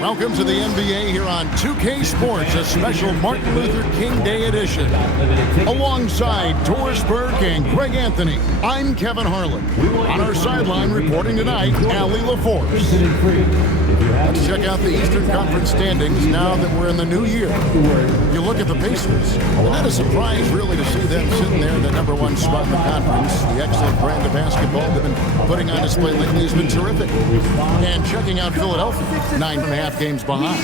Welcome to the NBA here on 2K Sports, a special Martin Luther King Day edition. Alongside Doris Burke and Greg Anthony, I'm Kevin Harlan. On our sideline reporting tonight, Allie LaForce. Let's check out the Eastern Conference standings now that we're in the new year. You look at the Pacers, not a surprise really to see them sitting there in the #1 spot in the conference. The excellent brand of basketball they've been putting on display lately has been terrific. And checking out Philadelphia, 9.5 games behind.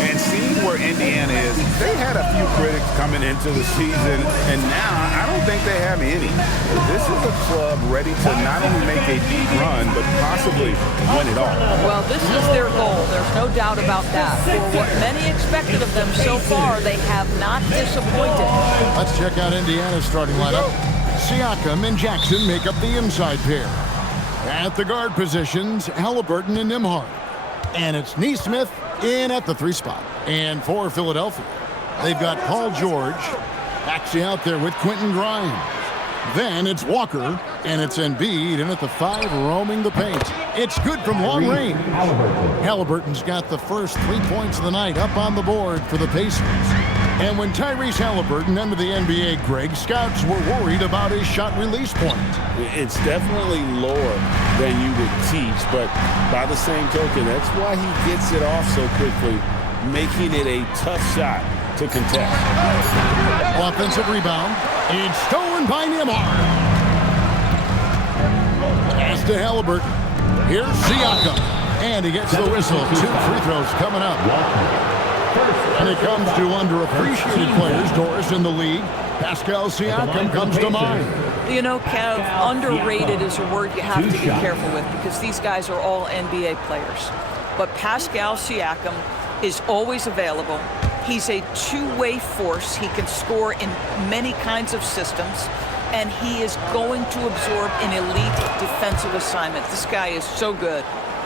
And seeing where Indiana is, they had a few critics coming into the season, and now I don't think they have any. This is a club ready to not only make a deep run, but possibly win it all. Well, this is their goal. There's no doubt about that. For what many expected of them so far, they have not disappointed. Let's check out Indiana's starting lineup. Siakam and Jackson make up the inside pair. At the guard positions, Halliburton and Nembhard. And it's Naismith in at the 3 spot. And for Philadelphia, they've got Paul George actually out there with Quentin Grimes. Then it's Walker, and it's Embiid in at the 5, roaming the paint. It's good from long range. Halliburton's got the first 3 points of the night up on the board for the Pacers. And when Tyrese Halliburton entered the NBA, Greg, scouts were worried about his shot release point. It's definitely lower than you would teach, but by the same token, that's why he gets it off so quickly, making it a tough shot to contest. Offensive rebound. It's stolen by Nembhard. Pass to Halliburton. Here's Siakam. And he gets the whistle. 2 free throws coming up. And it comes to underappreciated players, Doris, in the league. Pascal Siakam comes to mind. You know, Kev, underrated is a word you have to be careful with because these guys are all NBA players. But Pascal Siakam is always available. He's a two-way force. He can score in many kinds of systems, and he is going to absorb an elite defensive assignment. This guy is so good.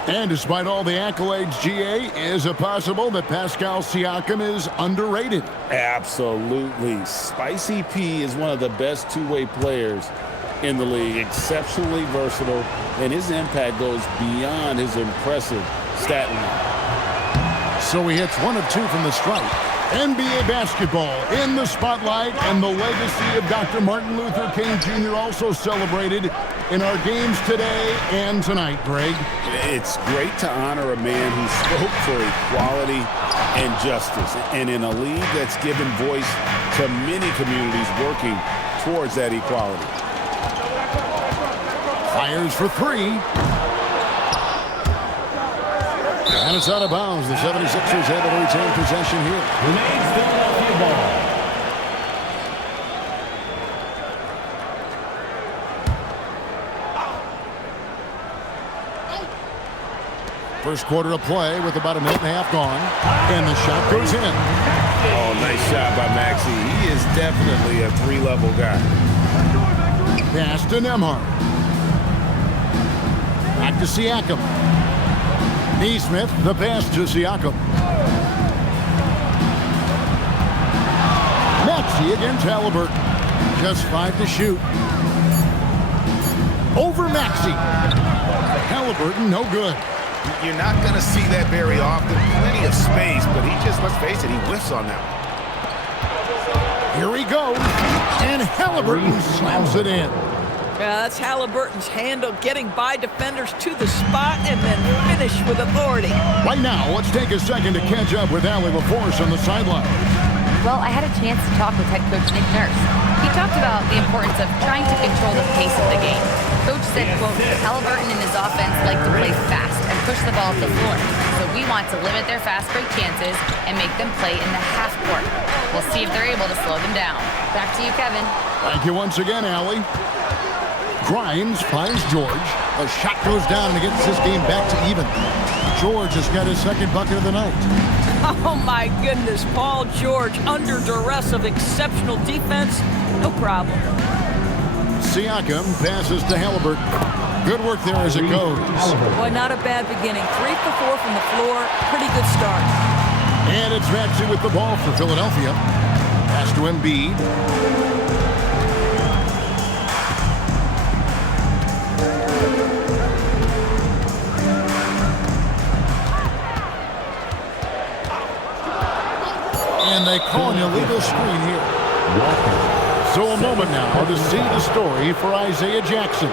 And despite all the accolades, GA, is it possible that Pascal Siakam is underrated? Absolutely. Spicy P is one of the best two-way players in the league. Exceptionally versatile, and his impact goes beyond his impressive stat line. So he hits 1 of 2 from the stripe. NBA basketball in the spotlight, and the legacy of Dr. Martin Luther King Jr. also celebrated in our games today and tonight, Greg. It's great to honor a man who spoke for equality and justice, and in a league that's given voice to many communities working towards that equality. Fires for 3. And it's out of bounds. The 76ers able to retain possession here. Remains Philadelphia ball. First quarter of play with about a minute and a half gone. And the shot goes in. Oh, nice shot by Maxey. He is definitely a 3-level guy. Pass to Nembhard. Back to Siakam. Naismith, the pass to Siakam. Maxey against Halliburton. Just 5 to shoot. Over Maxey. Halliburton, no good. You're not going to see that very often. Plenty of space, but he just, let's face it, he whiffs on that one. Here he goes. And Halliburton slams it in. That's Halliburton's handle, getting by defenders to the spot and then finish with authority. Right now, let's take a second to catch up with Allie LaForce on the sideline. Well, I had a chance to talk with head coach Nick Nurse. He talked about the importance of trying to control the pace of the game. Coach said, quote, Halliburton and his offense like to play fast and push the ball up the floor. So we want to limit their fast break chances and make them play in the half court. We'll see if they're able to slow them down. Back to you, Kevin. Thank you once again, Allie. Grimes finds George. A shot goes down and gets this game back to even. George has got his second bucket of the night. Oh, my goodness. Paul George under duress of exceptional defense. No problem. Siakam passes to Halliburton. Good work there as it goes. Boy, not a bad beginning. 3 for 4 from the floor. Pretty good start. And it's Maxey with the ball for Philadelphia. Pass to Embiid. And they call an illegal screen here. So a moment now to see the story for Isaiah Jackson.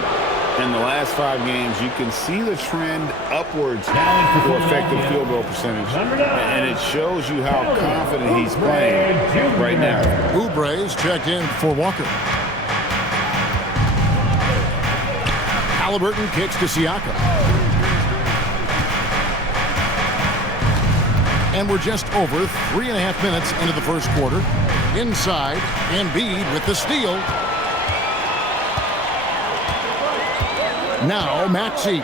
In the last 5 games, you can see the trend upwards for effective field goal percentage. And it shows you how confident he's playing right now. Oubre's checked in for Walker. Haliburton kicks to Siakam. And we're just over 3.5 minutes into the first quarter. Inside, Embiid with the steal. Now, Maxey.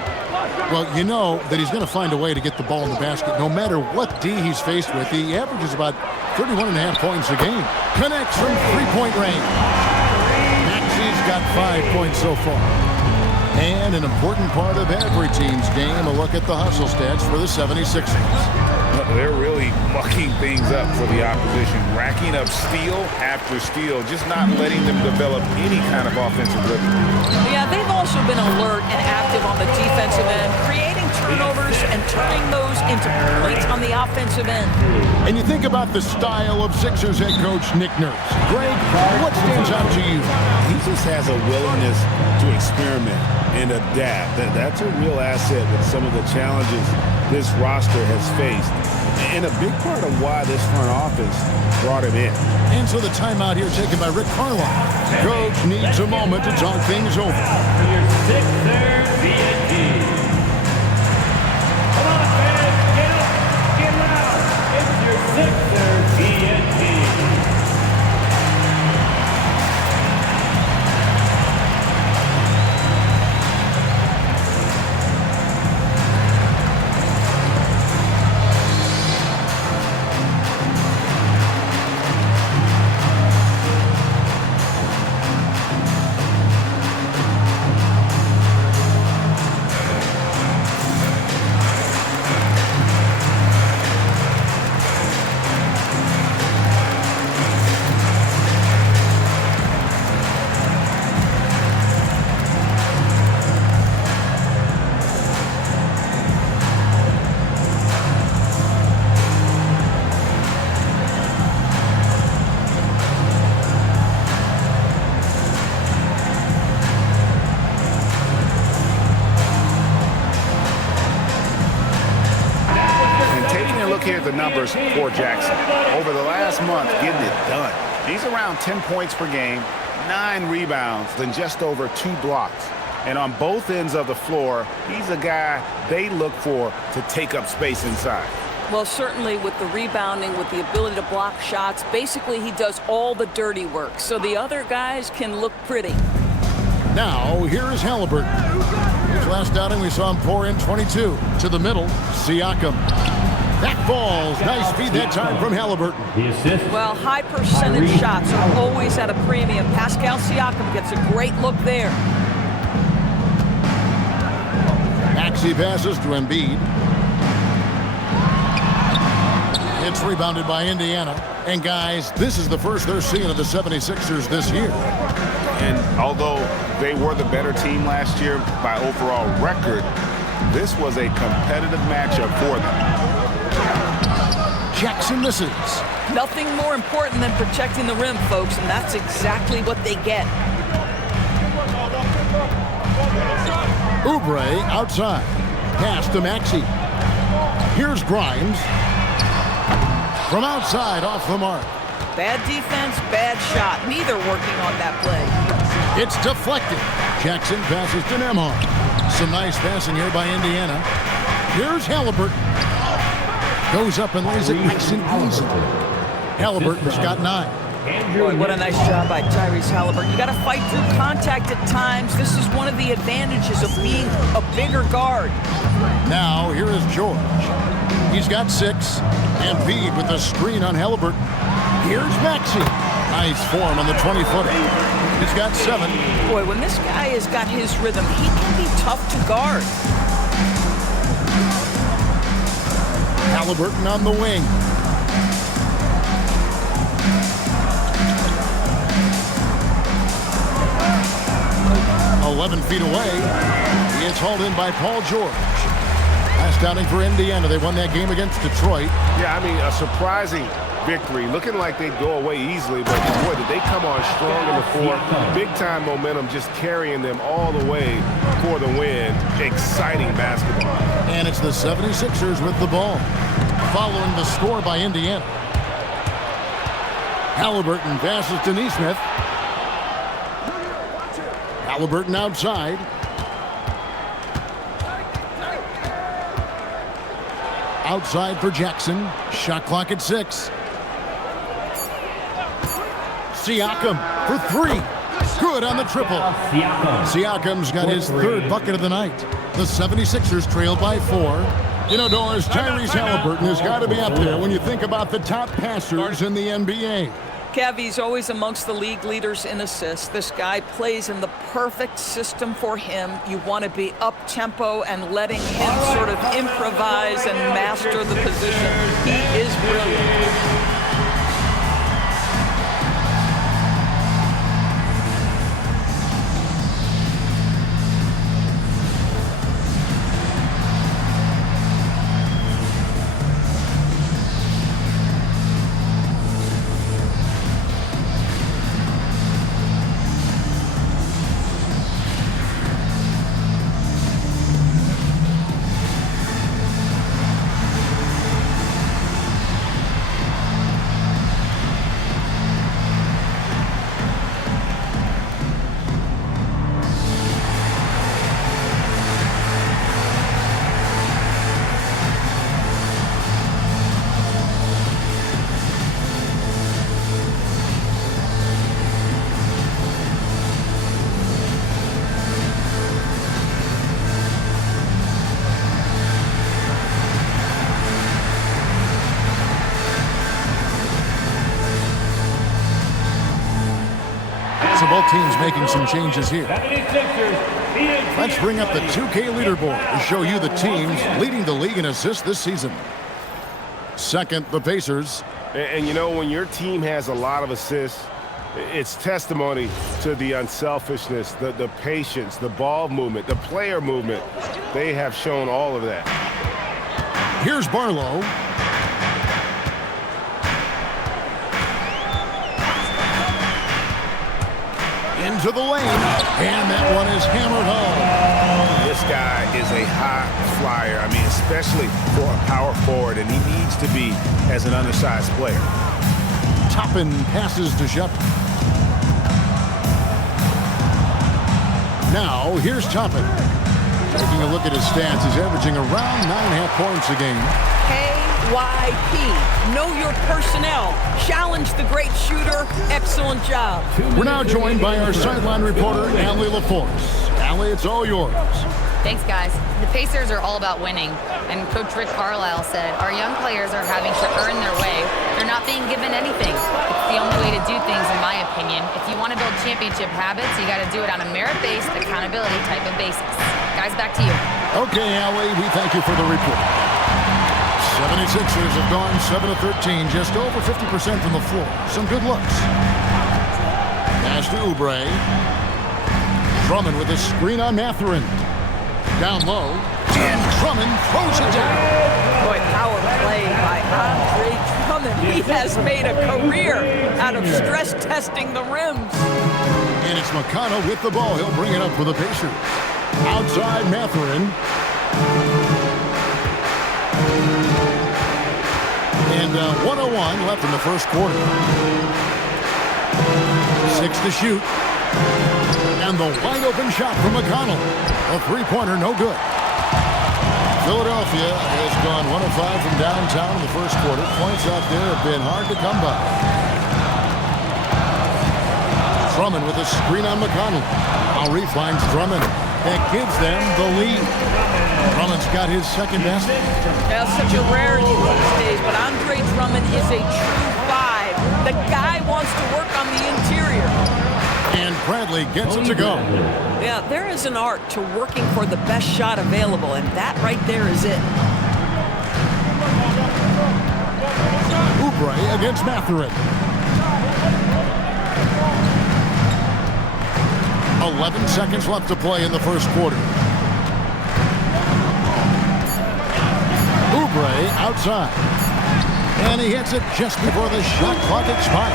Well, you know that he's going to find a way to get the ball in the basket. No matter what D he's faced with, he averages about 31.5 points a game. Connects from three-point range. Maxey's got 5 points so far. And an important part of every team's game, a look at the hustle stats for the 76ers. They're really mucking things up for the opposition, racking up steal after steal, just not letting them develop any kind of offensive rhythm. Yeah, they've also been alert and active on the defensive end, creating turnovers and turning those into points on the offensive end. And you think about the style of Sixers head coach Nick Nurse. Greg, what stands out to you? He just has a willingness to experiment and adapt. That's a real asset with some of the challenges this roster has faced. And a big part of why this front office brought him in. And so the timeout here taken by Rick Carlisle. Coach needs a moment to talk things over. Your Sixers D&D. Come on, fans, get up, get loud. It's your Sixers D&D. The numbers for Jackson. Over the last month, getting it done. He's around 10 points per game, 9 rebounds, then just over 2 blocks. And on both ends of the floor, he's a guy they look for to take up space inside. Well, certainly with the rebounding, with the ability to block shots, basically he does all the dirty work, so the other guys can look pretty. Now, here is Haliburton. His last outing, we saw him pour in 22. To the middle, Siakam. That falls. Nice feed that time from Haliburton. The assist. Well, high percentage shots are always at a premium. Pascal Siakam gets a great look there. Maxey passes to Embiid. It's rebounded by Indiana. And guys, this is the first they're seeing of the 76ers this year. And although they were the better team last year by overall record, this was a competitive matchup for them. Jackson misses. Nothing more important than protecting the rim, folks, and that's exactly what they get. Oubre outside. Pass to Maxey. Here's Grimes. From outside, off the mark. Bad defense, bad shot. Neither working on that play. It's deflected. Jackson passes to Nembhard. Some nice passing here by Indiana. Here's Haliburton. Goes up and lays it nice and easy. Haliburton's got 9. Boy, what a nice job by Tyrese Haliburton. You got to fight through contact at times. This is one of the advantages of being a bigger guard. Now, here is George. He's got 6. Embiid with a screen on Haliburton. Here's Maxey. Nice form on the 20-footer. He's got 7. Boy, when this guy has got his rhythm, he can be tough to guard. Haliburton on the wing. feet away. It's hauled in by Paul George. Last first outing for Indiana. They won that game against Detroit. Yeah, I mean, a surprising victory. Looking like they'd go away easily, but boy, did they come on strong in the fourth. Big-time momentum just carrying them all the way for the win. Exciting basketball. And it's the 76ers with the ball, following the score by Indiana. Halliburton passes to Naismith. Halliburton outside. Outside for Jackson. Shot clock at 6. Siakam for 3. Good on the triple. Siakam's got his third bucket of the night. The 76ers trail by 4. You know, Doris, Tyrese Halliburton has got to be up there when you think about the top passers in the NBA. Kev, he's always amongst the league leaders in assists. This guy plays in the perfect system for him. You want to be up-tempo and letting him sort of improvise and master the position. He is brilliant. Both teams making some changes here. Let's bring up the 2K leaderboard to show you the teams leading the league in assists this season. Second, the Pacers. And you know, when your team has a lot of assists, it's testimony to the unselfishness, the patience, the ball movement, the player movement. They have shown all of that. Here's Barlow. Into the lane, and that one is hammered home. This guy is a high flyer. I mean, especially for a power forward, and he needs to be as an undersized player. Toppin passes to Shep. Now, here's Toppin. Taking a look at his stats, he's averaging around 9.5 points a game. KYP. Know your personnel. Challenge the great shooter. Excellent job. We're now joined by our sideline reporter, Allie LaForce. Allie, it's all yours. Thanks, guys. The Pacers are all about winning. And Coach Rick Carlisle said, our young players are having to earn their way. They're not being given anything. It's the only way to do things, in my opinion. If you want to build championship habits, you got to do it on a merit-based accountability type of basis. Guys, back to you. Okay, Allie, we thank you for the report. 76ers have gone 7 of 13, just over 50% from the floor. Some good looks. Pass to Oubre. Drummond with a screen on Mathurin. Down low, and Drummond throws it down. Boy, power play by Andre Drummond. He has made a career out of stress testing the rims. And it's McConnell with the ball. He'll bring it up for the Pacers. Outside Mathurin. And 1:01 left in the first quarter. 6 to shoot. And the wide open shot from McConnell. A three-pointer, no good. Philadelphia has gone 1 of 5 from downtown in the first quarter. Points out there have been hard to come by. Drummond with a screen on McConnell. Lowry finds Drummond. That gives them the lead. Drummond's got his second best. Yeah, such a rarity these days, but Andre Drummond is a true 5. The guy wants to work on the interior. And Bradley gets it to go. Yeah, there is an art to working for the best shot available, and that right there is it. Oubre against Mathurin. 11 seconds left to play in the first quarter. outside. And he hits it just before the shot clock expires.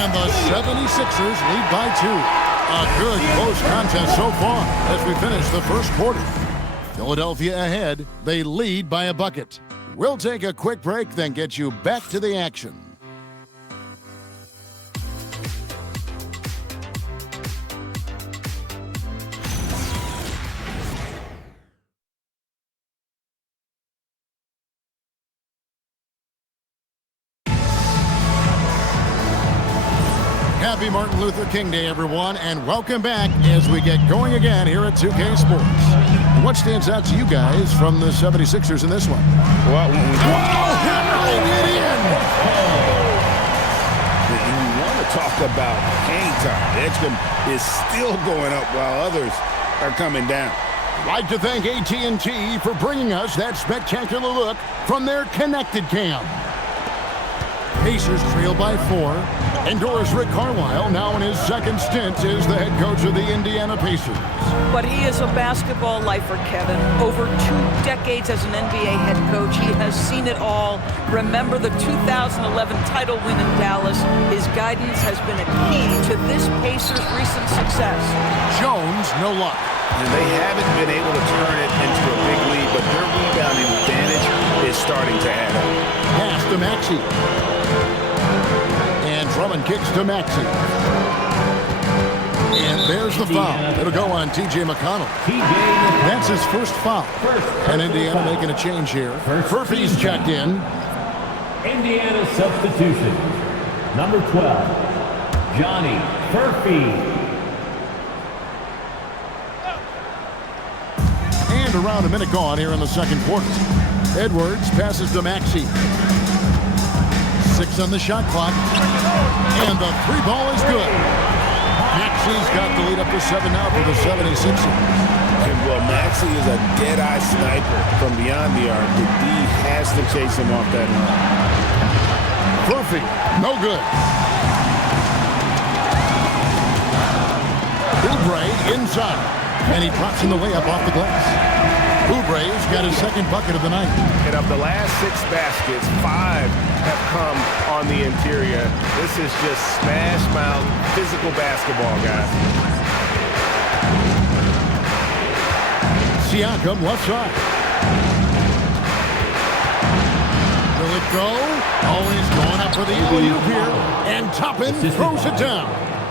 And the 76ers lead by 2. A good close contest so far as we finish the first quarter. Philadelphia ahead. They lead by a bucket. We'll take a quick break, then get you back to the action. Happy Martin Luther King Day, everyone, and welcome back as we get going again here at 2K Sports. What stands out to you guys from the 76ers in this one? Well, hammering it in! You want to talk about hang time. Edgecombe is still going up while others are coming down. Like to thank AT&T for bringing us that spectacular look from their connected cam. Pacers trail by 4. Endorse Rick Carlisle, now in his second stint as the head coach of the Indiana Pacers. But he is a basketball lifer, Kevin. Over 2 decades as an NBA head coach, he has seen it all. Remember the 2011 title win in Dallas. His guidance has been a key to this Pacers' recent success. Jones, no luck. And they haven't been able to turn it into a big lead, but their rebounding advantage is starting to add up. Pass to Maxey. And Drummond kicks to Maxey. And there's the foul. It'll go on T.J. McConnell. That's his first foul. And Indiana making a change here. Furphy's checked in. Indiana substitution. Number 12, Johnny Furphy. And around a minute gone here in the second quarter. Edwards passes to Maxey. 6 on the shot clock. And the 3 ball is good. Maxey's got the lead up to 7 now for the 76ers. And well, Maxey is a dead-eye sniper from beyond the arc. The D has to chase him off that line. Furphy, no good. Oubre inside. And he drops in the layup off the glass. Oubre's got his second bucket of the night. And of the last 6 baskets, 5 have come on the interior. This is just smash mouth physical basketball, guys. Siakam left side. Will it go? Always going up for the alley-oop here. And Toppin throws it down.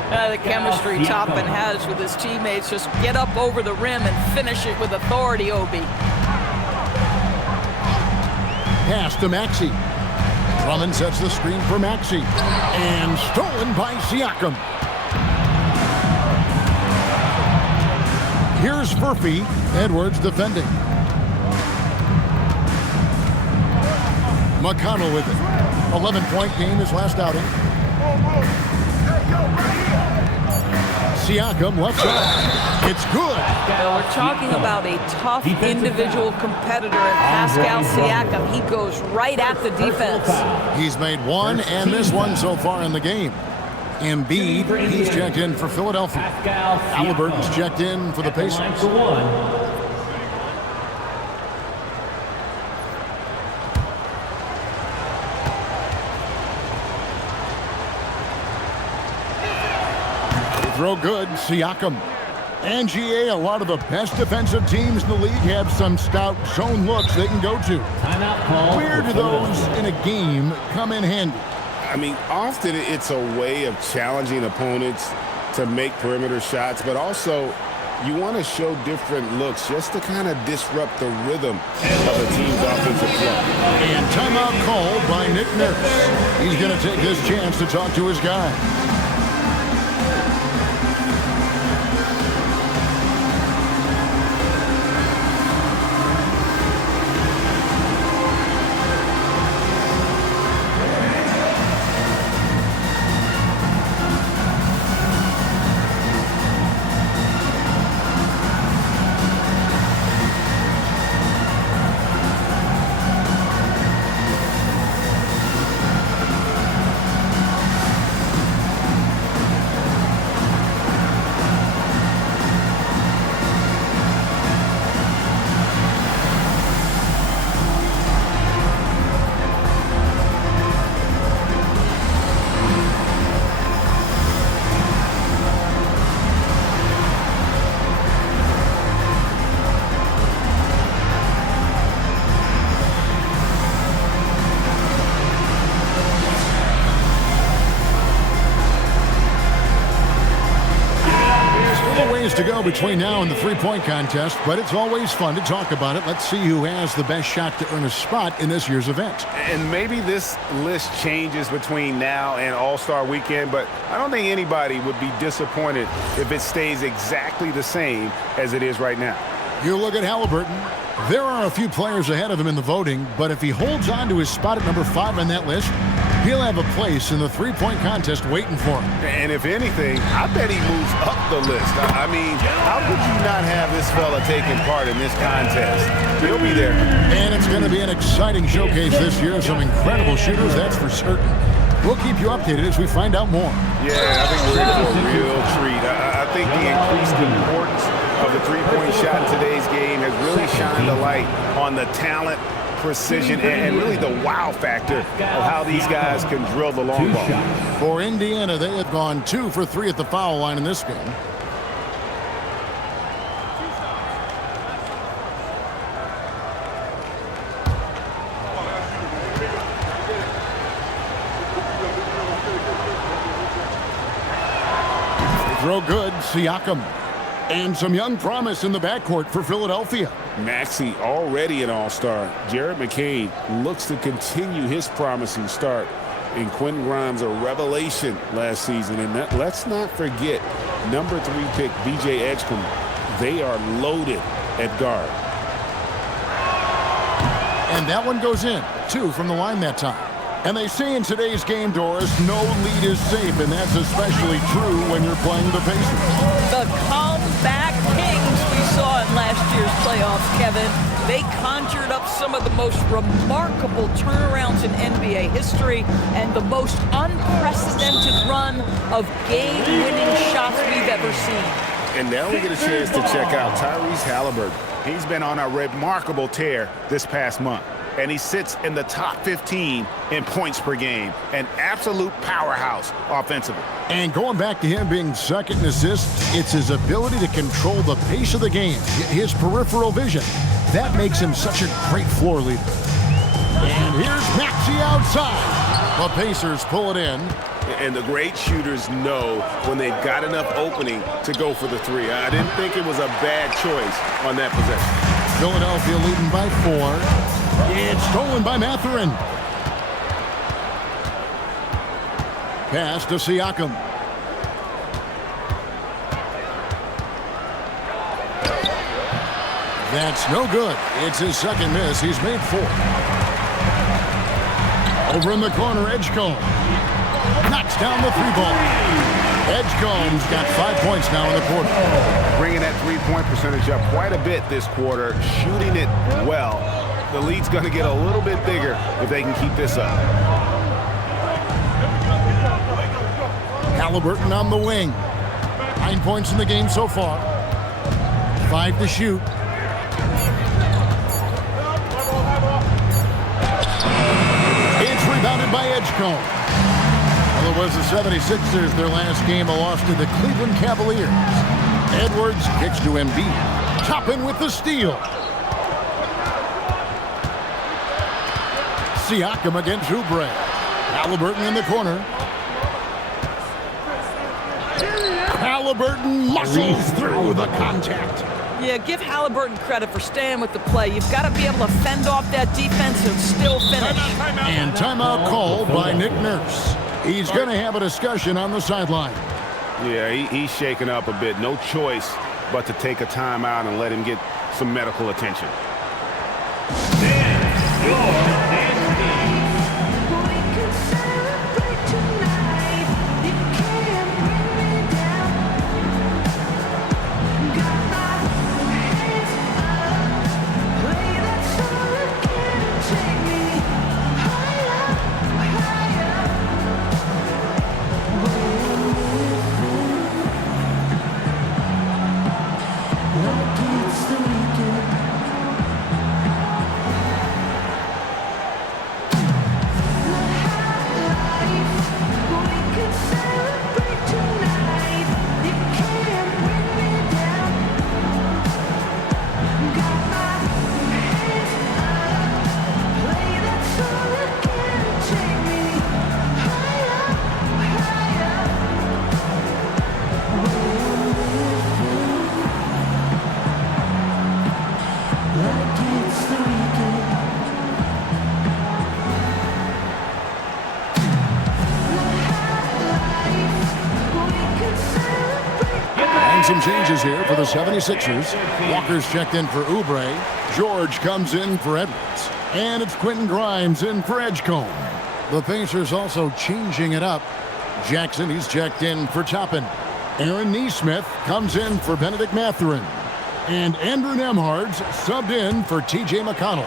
The chemistry Toppin has with his teammates. Just get up over the rim and finish it with authority, Obi. Pass to Maxey. Drummond sets the screen for Maxey. And stolen by Siakam. Here's Furphy. Edwards defending. McConnell with it. 11-point game his last outing. Siakam left side. It's good. Well, we're talking about a tough individual competitor in Pascal Siakam. He goes right at the defense. He's made 1 and missed 1 so far in the game. Embiid, he's checked in for Philadelphia. Halliburton's checked in for the Pacers. Throw good, Siakam. And GA, a lot of the best defensive teams in the league have some stout zone looks they can go to. Where do those in a game come in handy? I mean, often it's a way of challenging opponents to make perimeter shots, but also you want to show different looks just to kind of disrupt the rhythm of a team's offensive flow. And timeout called by Nick Nurse. He's going to take this chance to talk to his guy. go between now and the three-point contest, but it's always fun to talk about it. Let's see who has the best shot to earn a spot in this year's event. And maybe this list changes between now and All-Star Weekend, but I don't think anybody would be disappointed if it stays exactly the same as it is right now. You look at Halliburton. There are a few players ahead of him in the voting, but if he holds on to his spot at number 5 on that list, he'll have a place in the three-point contest waiting for him. And if anything, I bet he moves up the list. I mean, how could you not have this fella taking part in this contest? He'll be there. And it's going to be an exciting showcase this year. Some incredible shooters, that's for certain. We'll keep you updated as we find out more. Yeah, I think we're in for a real treat. I think the increased importance of the three-point shot in today's game has really shined a light on the talent, precision, and really the wow factor of how these guys can drill the long ball. For Indiana, they have gone 2 for 3 at the foul line in this game. Throw good, Siakam. And some young promise in the backcourt for Philadelphia. Maxey already an all-star. Jared McCain looks to continue his promising start. And Quentin Grimes, a revelation last season. And let's not forget, number 3 pick B.J. Edgecombe. They are loaded at guard. And that one goes in. 2 from the line that time. And they say in today's game, Doris, no lead is safe, and that's especially true when you're playing the Pacers. The comeback kings we saw in last year's playoffs, Kevin. They conjured up some of the most remarkable turnarounds in NBA history and the most unprecedented run of game-winning shots we've ever seen. And now we get a chance to check out Tyrese Halliburton. He's been on a remarkable tear this past month. And he sits in the top 15 in points per game. An absolute powerhouse offensively. And going back to him being second in assists, it's his ability to control the pace of the game, his peripheral vision. That makes him such a great floor leader. And here's Maxey outside. The Pacers pull it in. And the great shooters know when they've got enough opening to go for the 3. I didn't think it was a bad choice on that possession. Philadelphia leading by 4. It's stolen by Mathurin. Pass to Siakam. That's no good. It's his second miss. He's made 4. Over in the corner, Edgecombe knocks down the 3-ball. Edgecombe's got 5 points now in the quarter. Bringing that 3-point percentage up quite a bit this quarter, shooting it well. The lead's going to get a little bit bigger if they can keep this up. Halliburton on the wing. 9 points in the game so far. 5 to shoot. It's rebounded by Edgecombe. Well, it was the 76ers, their last game, a loss to the Cleveland Cavaliers. Edwards kicks to Embiid. Toppin with the steal. Siakam against Oubre. Halliburton in the corner. Halliburton muscles through the contact. Yeah, give Halliburton credit for staying with the play. You've got to be able to fend off that defense and still finish. And timeout called by Nick Nurse. He's going to have a discussion on the sideline. Yeah, he's shaken up a bit. No choice but to take a timeout and let him get some medical attention. some changes here for the 76ers. Walker's checked in for Oubre. George comes in for Edwards. And it's Quentin Grimes in for Edgecombe. The Pacers also changing it up. Jackson, he's checked in for Toppin. Aaron Naismith comes in for Benedict Mathurin. And Andrew Nembhard's subbed in for T.J. McConnell.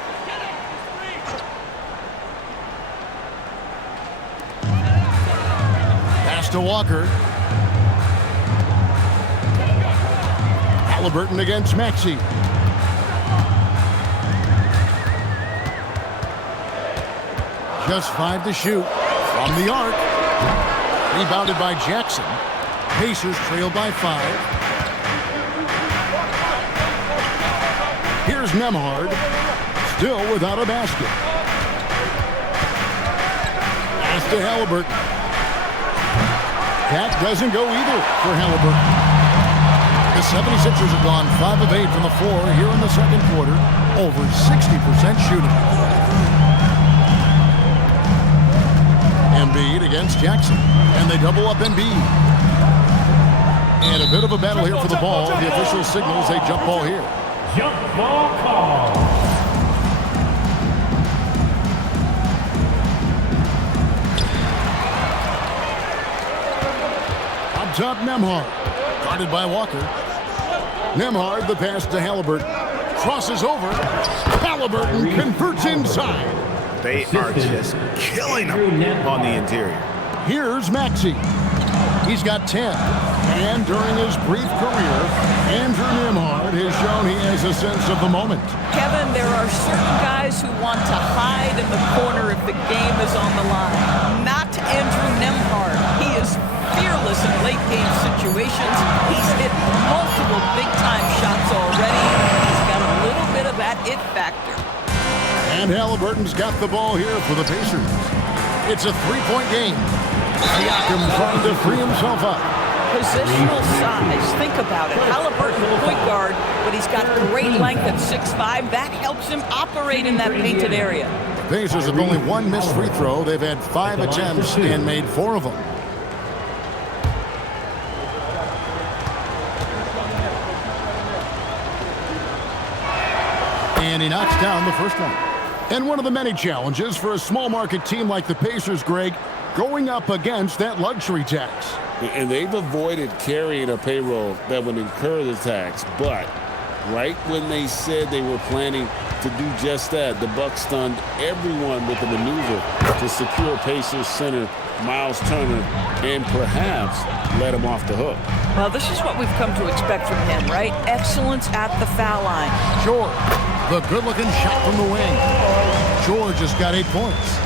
Pass to Walker. Halliburton against Maxey. Just 5 to shoot from the arc. Rebounded by Jackson. Pacers trail by 5. Here's Nembhard, still without a basket. Pass to Halliburton. That doesn't go either for Halliburton. The 76ers have gone 5 of 8 from the floor here in the second quarter, over 60% shooting. Embiid against Jackson, and they double up Embiid. And a bit of a battle here for the ball. The official signals a jump ball here. Jump ball call. Up top, Nembhard. Guarded by Walker. Nembhard, the pass to Halliburton. Crosses over. Halliburton converts inside. They are just killing them on the interior. Here's Maxey. He's got 10. And during his brief career, Andrew Nembhard has shown he has a sense of the moment. Kevin, there are certain guys who want to hide in the corner if the game is on the line. Not Andrew Nembhard. He is fearless in late-game situations. He's hit multiple big-time shots already. He's got a little bit of that it factor. And Halliburton's got the ball here for the Pacers. It's a 3-point game. Siakam trying to free himself up. Positional size, think about it. Halliburton, point guard, but he's got great length at 6'5". That helps him operate in that painted area. The Pacers have only one missed free throw. They've had 5 attempts and made 4 of them. And he knocks down the first one. And one of the many challenges for a small market team like the Pacers, Greg, going up against that luxury tax. And they've avoided carrying a payroll that would incur the tax. But right when they said they were planning to do just that, the Bucks stunned everyone with a maneuver to secure Pacers center Miles Turner and perhaps let him off the hook. Well, this is what we've come to expect from him, right? Excellence at the foul line. George, the good-looking shot from the wing. George has got 8 points.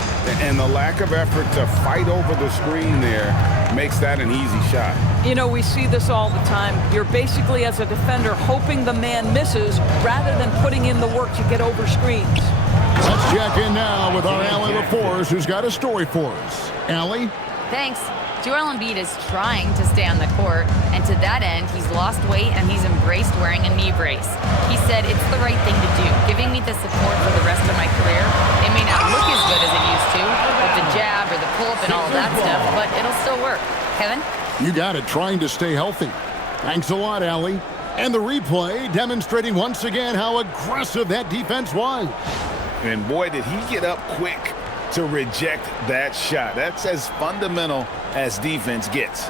And the lack of effort to fight over the screen there makes that an easy shot. You know, we see this all the time. You're basically, as a defender, hoping the man misses rather than putting in the work to get over screens. Let's check in now with our Allie LaForce, who's got a story for us. Allie? Thanks. Joel Embiid is trying to stay on the court, and to that end, he's lost weight and he's embraced wearing a knee brace. He said, "It's the right thing to do, giving me the support for the rest of my career. It may not look as good as it used to, with the jab or the pull-up and all that stuff, but it'll still work." Kevin? You got it, trying to stay healthy. Thanks a lot, Allie. And the replay demonstrating once again how aggressive that defense was. And boy, did he get up quick to reject that shot. That's as fundamental as defense gets.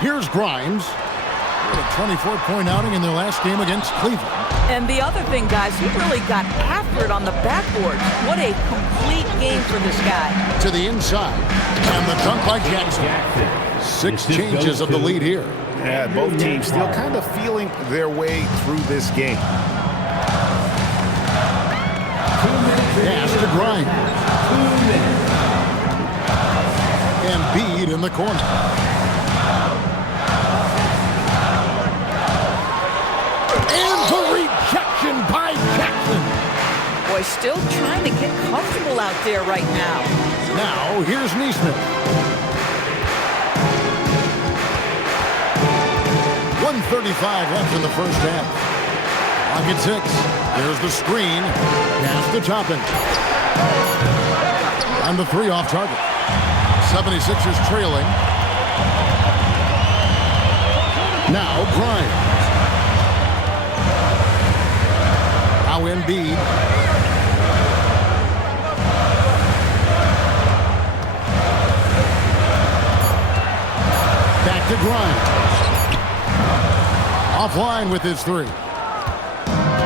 Here's Grimes. A 24-point outing in their last game against Cleveland. And the other thing, guys, he really got after it on the backboard. What a complete game for this guy. To the inside. And the dunk by Jackson. 6 changes of the lead here. Yeah, both teams still kind of feeling their way through this game. Pass to Grimes. Embiid in the corner. And the rejection by Jackson. Boy, still trying to get comfortable out there right now. Now, here's Naismith. 1:35 left in the first half. Clock at 6. There's the screen. Pass to Toppin. And the 3 off target. 76ers trailing. Now Grimes. Now Embiid. Back to Grimes. Offline with his three.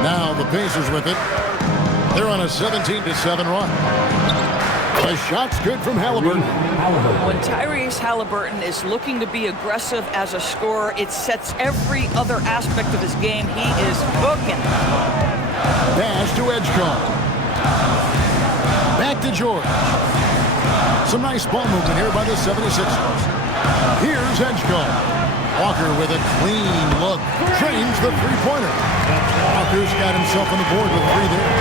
Now the Pacers with it. They're on a 17-7 run. The shot's good from Halliburton. When Tyrese Halliburton is looking to be aggressive as a scorer, it sets every other aspect of his game. He is cooking. Pass to Edgecombe. Back to George. Some nice ball movement here by the 76ers. Here's Edgecombe. Walker with a clean look. Drains the three-pointer. Walker's got himself on the board with three there.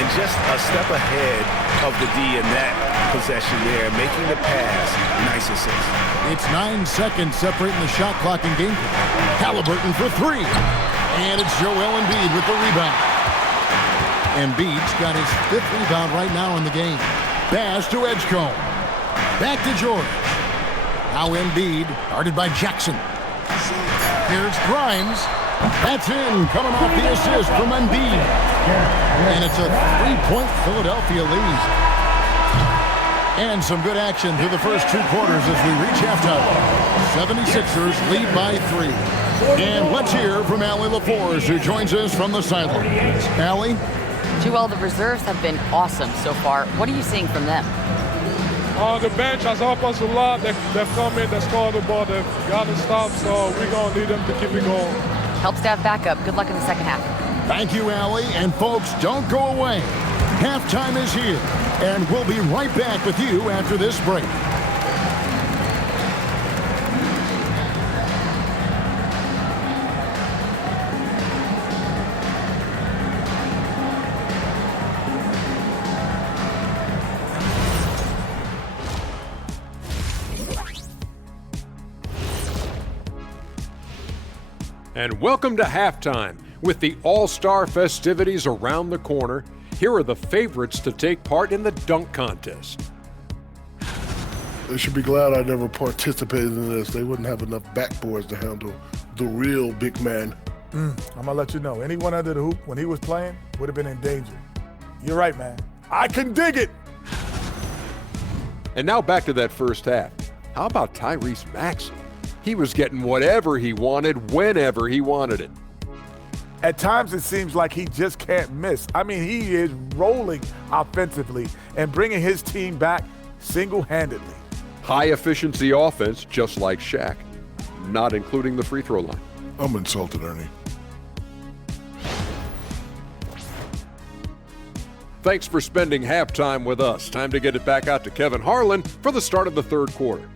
And just a step ahead of the D in that possession there, making the pass. Nice assist. It's 9 seconds separating the shot clock and game clock. Halliburton for three. And it's Joel Embiid with the rebound. Embiid's got his 5th rebound right now in the game. Pass to Edgecombe. Back to George. Now Embiid, guarded by Jackson. Here's Grimes. That's in, coming off the assist from Embiid. And it's a 3-point Philadelphia lead. And some good action through the first 2 quarters as we reach halftime. 76ers lead by 3. And let's hear from Allie LaForce, who joins us from the sideline. Allie? Joel, the reserves have been awesome so far. What are you seeing from them? On the bench, has helped us a lot. They've come in, they scored the ball, they've got to stop, so we're going to need them to keep it going. Helps to have backup. Good luck in the second half. Thank you, Allie. And folks, don't go away. Halftime is here, and we'll be right back with you after this break. And welcome to halftime. With the All-Star festivities around the corner, here are the favorites to take part in the dunk contest. They should be glad I never participated in this. They wouldn't have enough backboards to handle the real big man. I'm going to let you know, anyone under the hoop when he was playing would have been in danger. You're right, man. I can dig it. And now back to that first half. How about Tyrese Maxey? He was getting whatever he wanted, whenever he wanted it. At times, it seems like he just can't miss. I mean, he is rolling offensively and bringing his team back single-handedly. High-efficiency offense, just like Shaq, not including the free throw line. I'm insulted, Ernie. Thanks for spending halftime with us. Time to get it back out to Kevin Harlan for the start of the third quarter.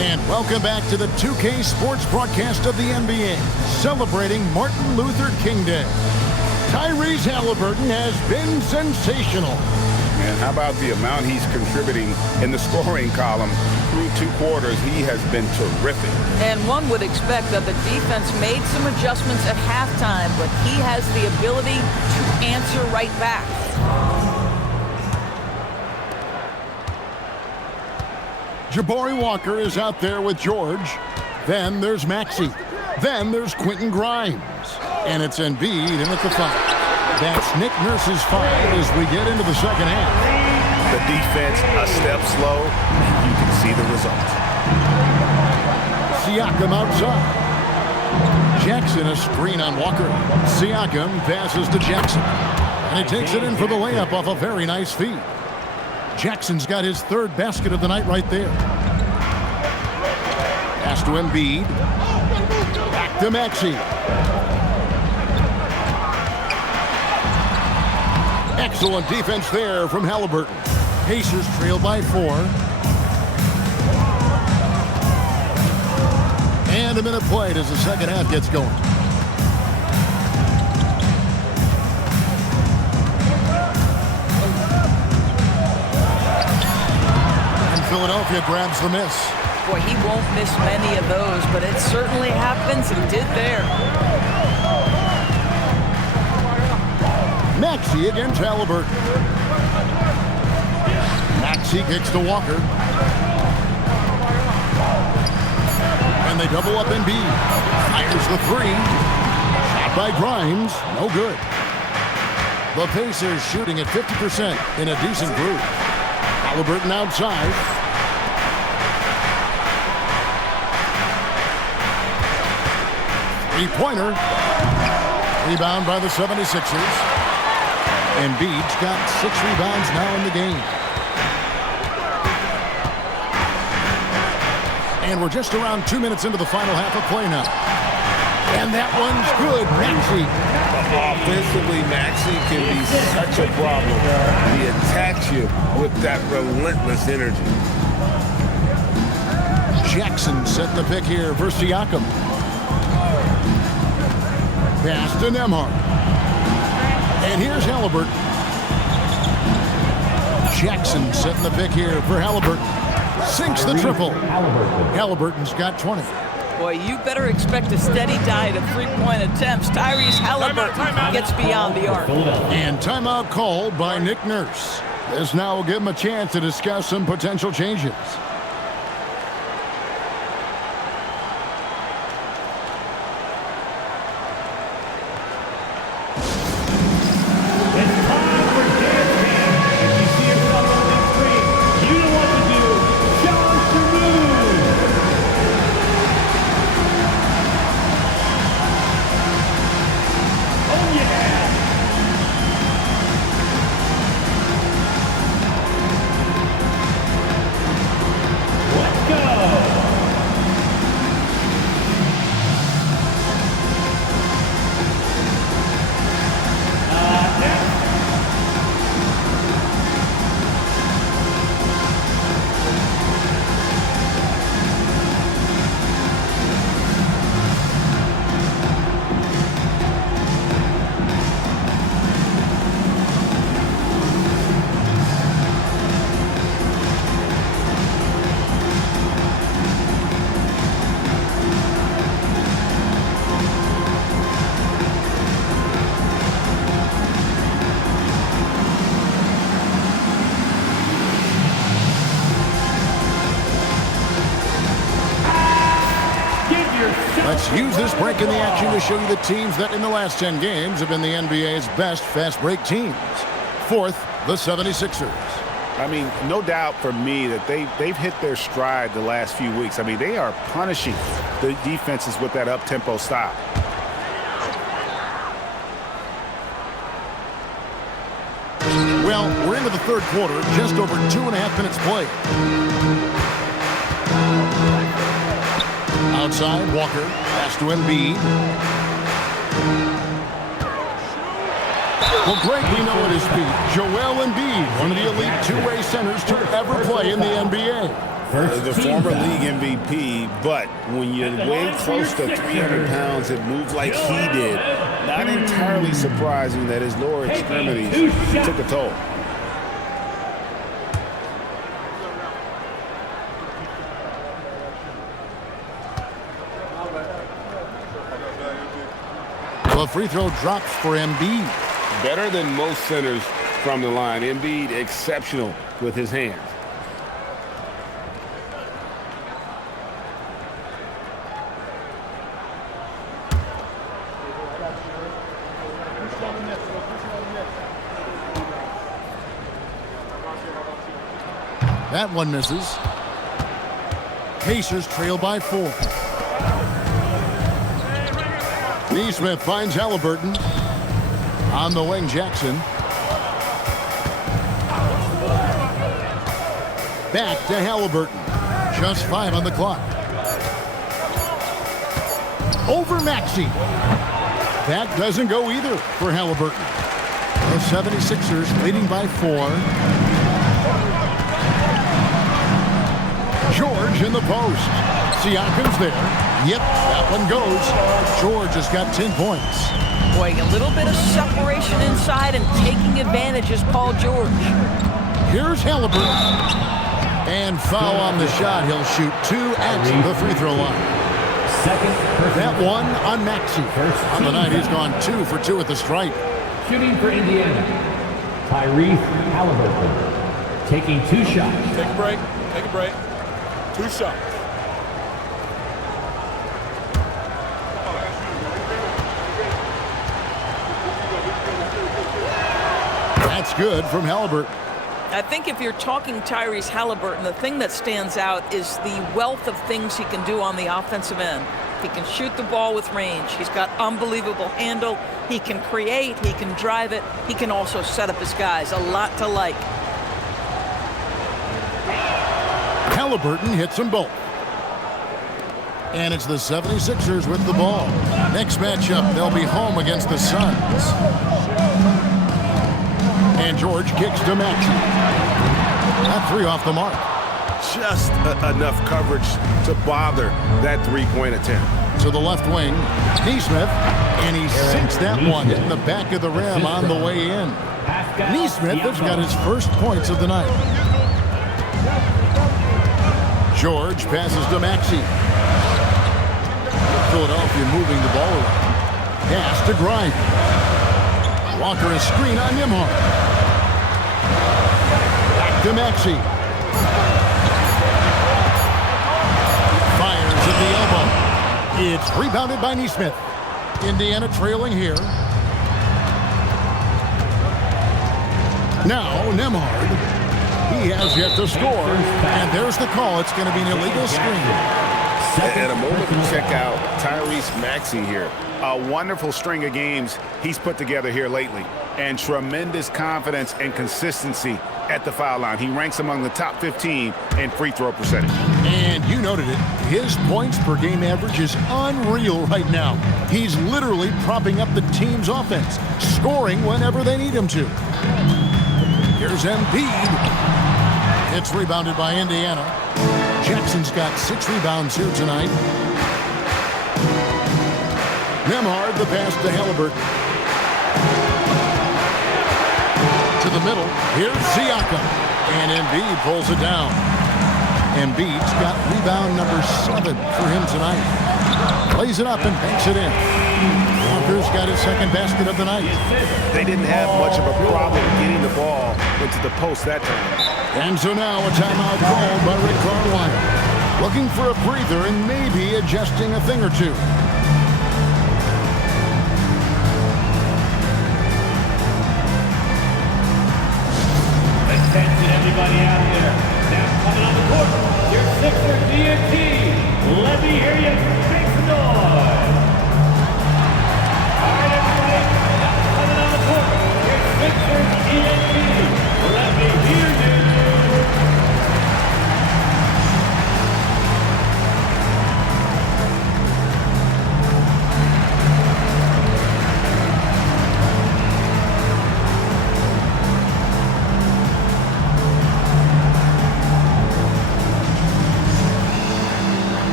And welcome back to the 2K Sports broadcast of the NBA, celebrating Martin Luther King Day. Tyrese Halliburton has been sensational. And how about the amount he's contributing in the scoring column through 2 quarters? He has been terrific. And one would expect that the defense made some adjustments at halftime, but he has the ability to answer right back. Jabari Walker is out there with George. Then there's Maxey. Then there's Quentin Grimes. And it's Embiid in at the 5. That's Nick Nurse's 5 as we get into the second half. The defense a step slow, and you can see the result. Siakam outside. Jackson a screen on Walker. Siakam passes to Jackson. And he takes it in for the layup off a very nice feed. Jackson's got his 3rd basket of the night right there. Pass to Embiid. Back to Maxey. Excellent defense there from Halliburton. Pacers trail by 4. And a minute played as the second half gets going. Philadelphia grabs the miss. Boy, he won't miss many of those, but it certainly happens and did there. Maxey against Halliburton. Maxey kicks to Walker. And they double up Embiid. Fires the three. Shot by Grimes. No good. The Pacers shooting at 50% in a decent group. Halliburton outside. Three-pointer. Rebound by the 76ers. Embiid's got 6 rebounds now in the game. And we're just around 2 minutes into the final half of play now. And that one's good. Maxey. Offensively, Maxey can be such a problem. He attacks you with that relentless energy. Jackson set the pick here for Siakam. Pass to Nembhard. And here's Halliburton. Jackson setting the pick here for Halliburton. Sinks the triple. Halliburton's got 20. Boy, you better expect a steady diet of three-point attempts. Tyrese Halliburton gets beyond the arc. And timeout called by Nick Nurse. This now will give him a chance to discuss some potential changes. Let's use this break in the action to show you the teams that in the last 10 games have been the NBA's best fast break teams. Fourth, the 76ers. I mean, no doubt for me that they've hit their stride the last few weeks. I mean, they are punishing the defenses with that up-tempo style. Well, we're into the third quarter, just over 2.5 minutes played. Outside, Walker, pass to Embiid. Well, Greg, we know at his feet, Joel Embiid, one of the elite two-way centers to ever play in the NBA. The former league MVP, but when you weigh close to 300 pounds and move like he did, not entirely surprising that his lower extremities took a toll. The free throw drops for Embiid. Better than most centers from the line. Embiid exceptional with his hands. That one misses. Pacers trail by 4. Naismith finds Halliburton. On the wing, Jackson. Back to Halliburton. Just 5 on the clock. Over Maxey. That doesn't go either for Halliburton. The 76ers leading by 4. George in the post. Siakam's there. Yep, that one goes. George has got 10 points. Boy, a little bit of separation inside and taking advantage is Paul George. Here's Halliburton. And foul on the shot. He'll shoot 2 at the free throw line. That one on Maxey. On the night, he's gone 2 for 2 at the stripe. Shooting for Indiana, Tyrese Halliburton. Taking 2 shots. Take a break. Take a break. 2 shots. That's good from Halliburton. I think if you're talking Tyrese Halliburton, the thing that stands out is the wealth of things he can do on the offensive end. He can shoot the ball with range. He's got unbelievable handle. He can create. He can drive it. He can also set up his guys. A lot to like. Halliburton hits them both. And it's the 76ers with the ball. Next matchup, they'll be home against the Suns. And George kicks to Maxey. That 3 off the mark. Just enough coverage to bother that three-point attempt. To the left wing, Naismith, and he sinks that one, hitting the back of the rim on the way in. Naismith has got his first points of the night. George passes to Maxey. Philadelphia moving the ball around. Pass to Grimes. Walker a screen on Nembhard. Back to Maxey. Fires at the elbow. It's rebounded by Naismith. Indiana trailing here. Now Nembhard. He has yet to score. And there's the call. It's going to be an illegal screen. And a moment to check out Tyrese Maxey here. A wonderful string of games he's put together here lately. And tremendous confidence and consistency at the foul line. He ranks among the top 15 in free throw percentage. And you noted it. His points per game average is unreal right now. He's literally propping up the team's offense, scoring whenever they need him to. Here's Embiid. It's rebounded by Indiana. Jackson's got 6 rebounds here tonight. Nembhard, the pass to Halliburton. To the middle. Here's Siakam. And Embiid pulls it down. Embiid's got rebound number 7 for him tonight. Plays it up and banks it in. Walker's got his second basket of the night. They didn't have much of a problem getting the ball into the post that time. And so now a timeout called by Rick Carlisle. Looking for a breather and maybe adjusting a thing or two. Attention, everybody out there. Now coming on the court, your Sixers DNT. Let me hear you make some noise. All right, everybody. Now coming on the court, your Sixers DNT. Let me hear you.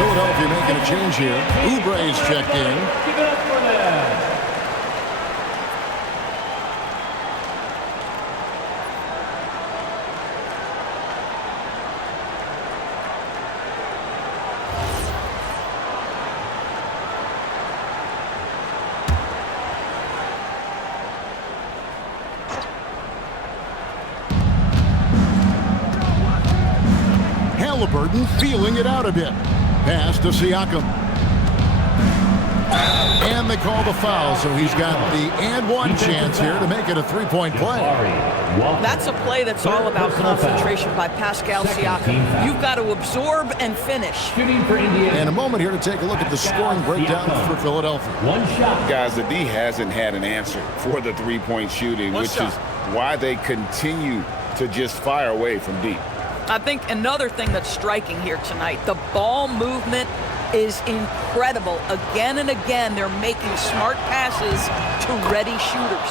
Philadelphia making a change here. Oubre's checked in. Give it up for them. Halliburton feeling it out a bit. Pass to Siakam. And they call the foul, so he's got the and one chance here to make it a three-point play. That's a play that's all about concentration by Pascal Siakam. You've got to absorb and finish. And a moment here to take a look at the scoring breakdown for Philadelphia. Guys, the D hasn't had an answer for the three-point shooting, which is why they continue to just fire away from deep. I think another thing that's striking here tonight, the ball movement is incredible. Again and again, they're making smart passes to ready shooters.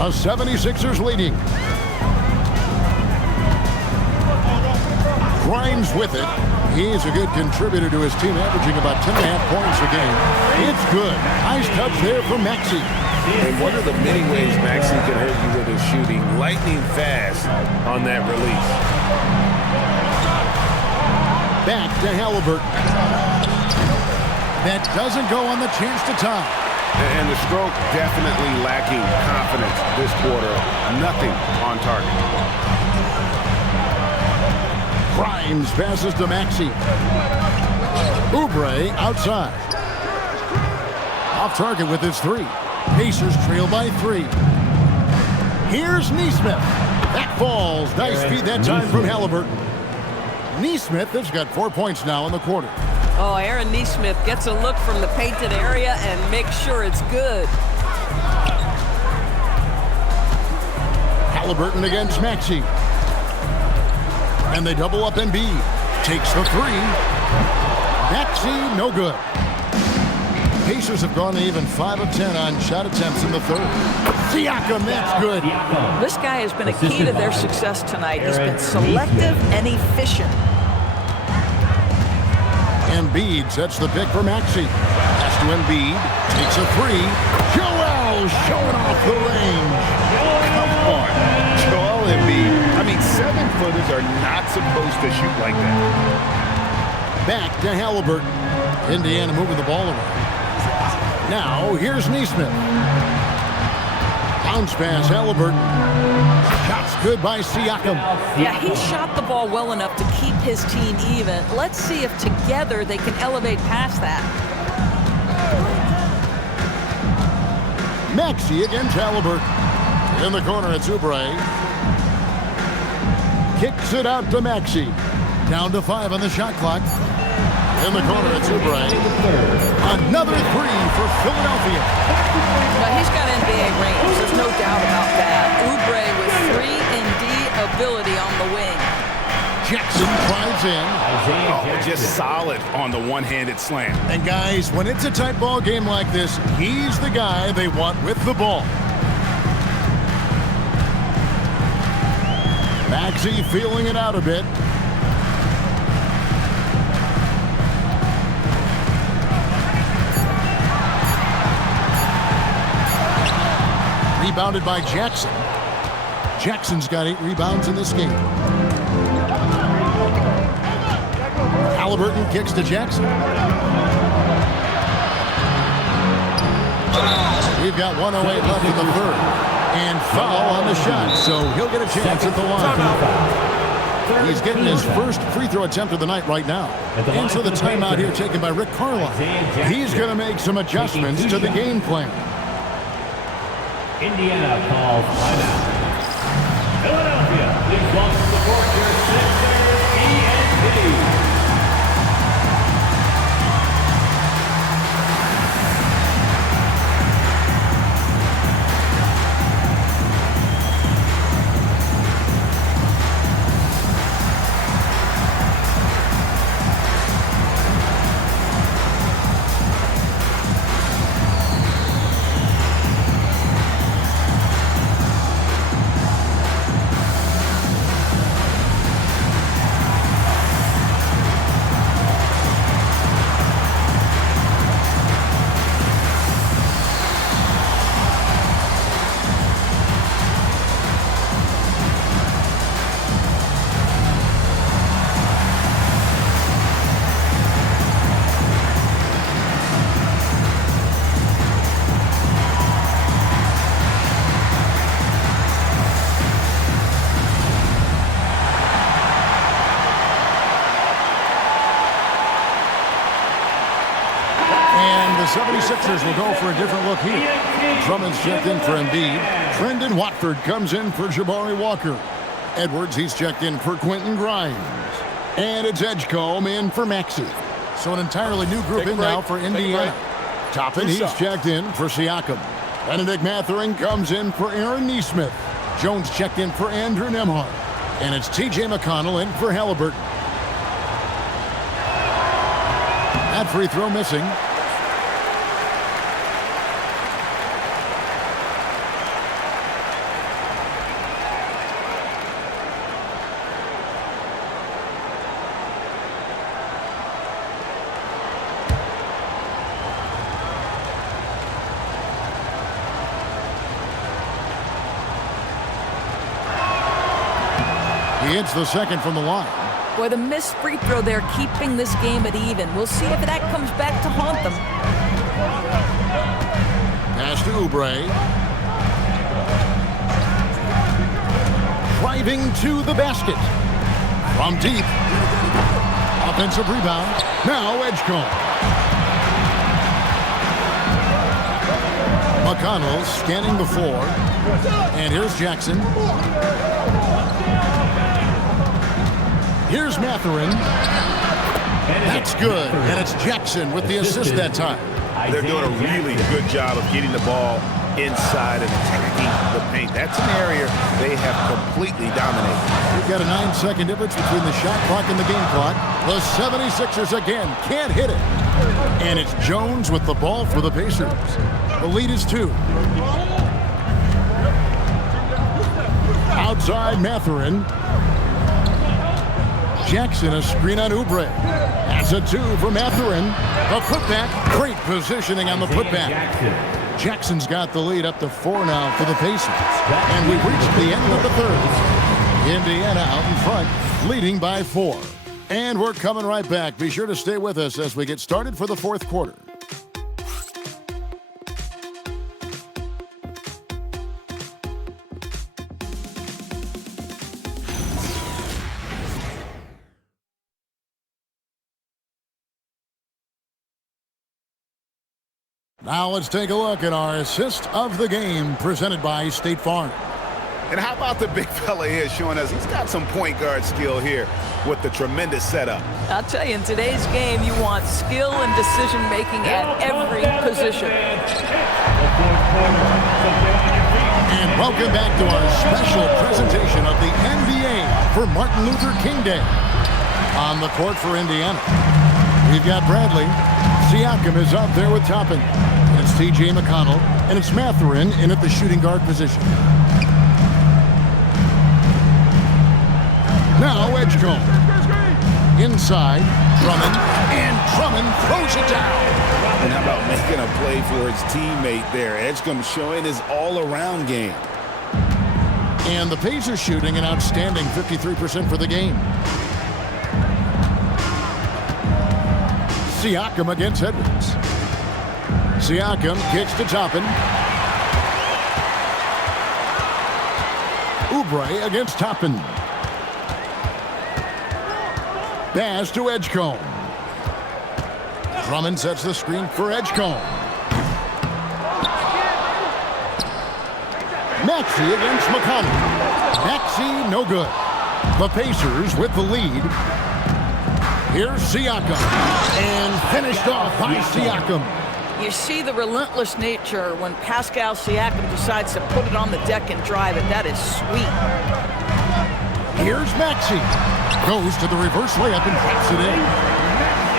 The 76ers leading. Grimes with it. He's a good contributor to his team, averaging about 10.5 points a game. It's good. Nice touch there from Maxey. And one of the many ways Maxey can hurt you with his shooting, lightning fast on that release. Back to Halliburton. That doesn't go on the chance to tie. And the stroke definitely lacking confidence this quarter. Nothing on target. Grimes passes to Maxey. Oubre outside. Off target with his three. Pacers trail by 3. Here's Naismith. That falls. Nice feed that time from Halliburton. Naismith has got 4 points now in the quarter. Oh, Aaron Naismith gets a look from the painted area and makes sure it's good. Halliburton against Maxey. And they double up Embiid. Takes the 3. Maxey, no good. Pacers have gone even 5 of 10 on shot attempts in the third. Siakam, that's good. This guy has been a key to their success tonight. He's been selective and efficient. Embiid sets the pick for Maxey. Pass to Embiid. Takes a 3. Joel showing off the range. Come on. Joel Embiid. I mean, 7-footers are not supposed to shoot like that. Back to Halliburton. Indiana moving the ball around. Now, here's Naismith. Bounce pass, Halliburton. Shots good by Siakam. Yeah, he shot the ball well enough to keep his team even. Let's see if together they can elevate past that. Maxey against Halliburton. In the corner, it's Oubre. Kicks it out to Maxey. Down to 5 on the shot clock. In the corner, it's Oubre. Another 3 for Philadelphia. Well, he's got NBA range. There's no doubt about that. Oubre with 3-and-D ability on the wing. Jackson drives in. Oh, just solid on the one-handed slam. And guys, when it's a tight ball game like this, he's the guy they want with the ball. Maxey feeling it out a bit. Rebounded by Jackson. Jackson's got 8 rebounds in this game. Halliburton kicks to Jackson. We've got 1:08 left in the third. And foul on the shot, so he'll get a chance at the line. He's getting his first free throw attempt of the night right now. And so the timeout here taken by Rick Carlisle. He's going to make some adjustments to the game plan. Indiana calls timeout. Philadelphia, please welcome the court your Sixers ENT. The 76ers will go for a different look here. Drummond's checked in for Embiid. Brendan Watford comes in for Jabari Walker. Edwards, he's checked in for Quentin Grimes. And it's Edgecombe in for Maxey. So an entirely new group in now for Indiana. Toppin, he's checked in for Siakam. Benedict Mathurin comes in for Aaron Naismith. Jones checked in for Andrew Nembhard. And it's T.J. McConnell in for Halliburton. That free throw missing. He hits the second from the line. Boy, the missed free throw there, keeping this game at even. We'll see if that comes back to haunt them. Pass to Oubre. Driving to the basket. From deep. Offensive rebound. Now Edgecombe. McConnell scanning the floor. And here's Jackson. Here's Mathurin. That's good. And it's Jackson with the assist that time. They're doing a really good job of getting the ball inside and attacking the paint. That's an area they have completely dominated. We've got a 9-second difference between the shot clock and the game clock. The 76ers again can't hit it. And it's Jones with the ball for the Pacers. The lead is 2. Outside Mathurin. Jackson, a screen on Oubre. That's a 2 for Mathurin. A putback. Great positioning on the putback. Jackson's got the lead up to 4 now for the Pacers. And we've reached the end of the third. Indiana out in front, leading by 4. And we're coming right back. Be sure to stay with us as we get started for the fourth quarter. Now let's take a look at our assist of the game presented by State Farm. And how about the big fella here showing us he's got some point guard skill here with the tremendous setup. I'll tell you, in today's game, you want skill and decision-making at every position. And welcome back to our special presentation of the NBA for Martin Luther King Day. On the court for Indiana, we've got Bradley. Siakam is up there with Toppin. And it's T.J. McConnell. And it's Mathurin in at the shooting guard position. Now Edgecombe. Inside, Drummond. And Drummond throws it down. And how about making a play for his teammate there? Edgecombe showing his all-around game. And the Pacers shooting an outstanding 53% for the game. Siakam against Edwards. Siakam kicks to Toppin. Oubre against Toppin. Pass to Edgecombe. Drummond sets the screen for Edgecombe. Maxey against McConnell. Maxey, no good. The Pacers with the lead. Here's Siakam. And finished off by Siakam. You see the relentless nature when Pascal Siakam decides to put it on the deck and drive it. That is sweet. Here's Maxey. Goes to the reverse layup and drops it in.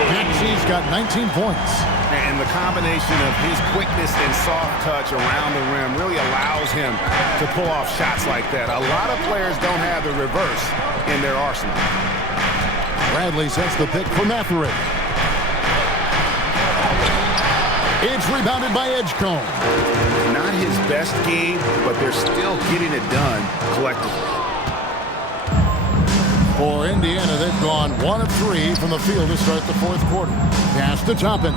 Maxey's got 19 points. And the combination of his quickness and soft touch around the rim really allows him to pull off shots like that. A lot of players don't have the reverse in their arsenal. Bradley sets the pick for Mathurin. It's rebounded by Edgecombe. Not his best game, but they're still getting it done collectively. For Indiana, they've gone 1 of 3 from the field to start the fourth quarter. Pass to Toppin.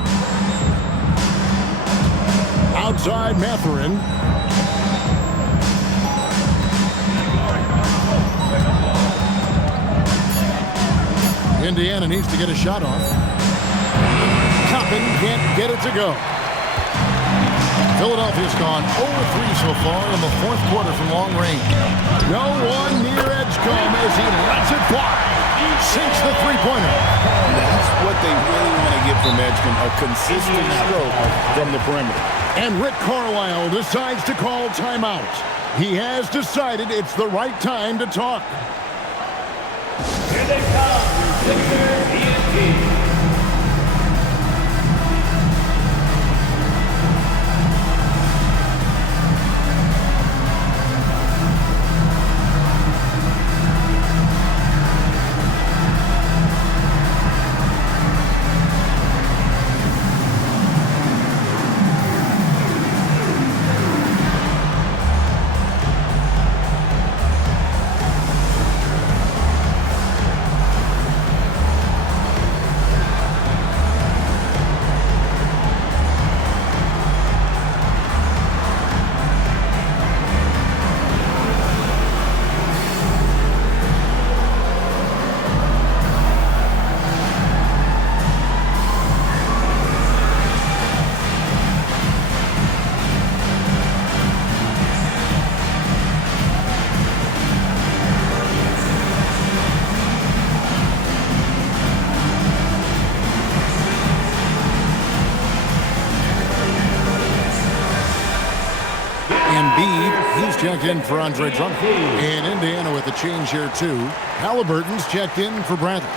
Outside Mathurin. Indiana needs to get a shot off. Toppin can't get it to go. Philadelphia's gone 0-3 so far in the fourth quarter from long range. No one near Edgecombe as he lets it fly. Sinks the three-pointer. That's what they really want to get from Edgecombe, a consistent stroke from the perimeter. And Rick Carlisle decides to call timeout. He has decided it's the right time to talk. Here they come, your Sixers ENT. He's checked in for Andre Drummond. And Indiana with a change here, too. Halliburton's checked in for Bradley.